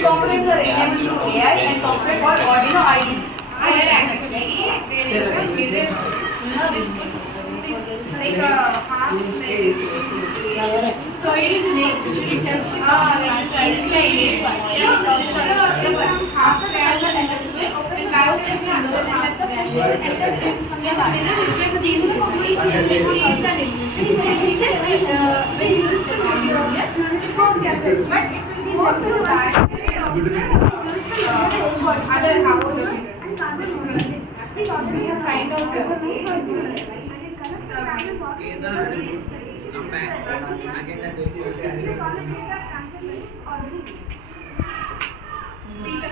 These components are enabled through AI and software called Arduino IDE. Like half like so it is next it helps like half the as an enters and mouse can be under and let the pressure enters in from the line. So these are combination techniques and when you use the yes it goes capacity but it will be set to the back other house and carbon monoxide. This also we have find out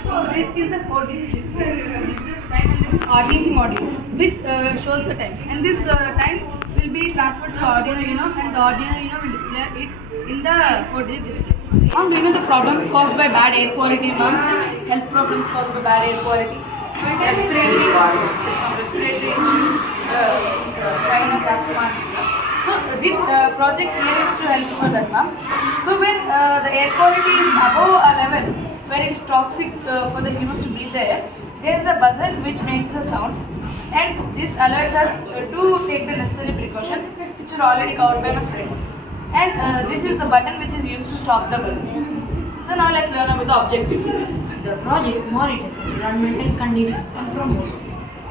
so this is the code. This is the RTC module which shows the time, and this time will be transferred to Arduino Uno, and the Arduino Uno will display it in the 4-digit display. Ma'am, do you know the problems caused by bad air quality, ma'am? Health problems caused by bad air quality, respiratory issues, sinus, asthma, etc. So this project here is to help for that, ma'am. So when the air quality is above a level where it is toxic for the humans to breathe the air, there is a buzzer which makes the sound, and this alerts us to take the necessary precautions, which are already covered by my friend. And this is the button which is used to stop the buzzer. So now let's learn about the objectives. The project monitors environmental conditions and promotes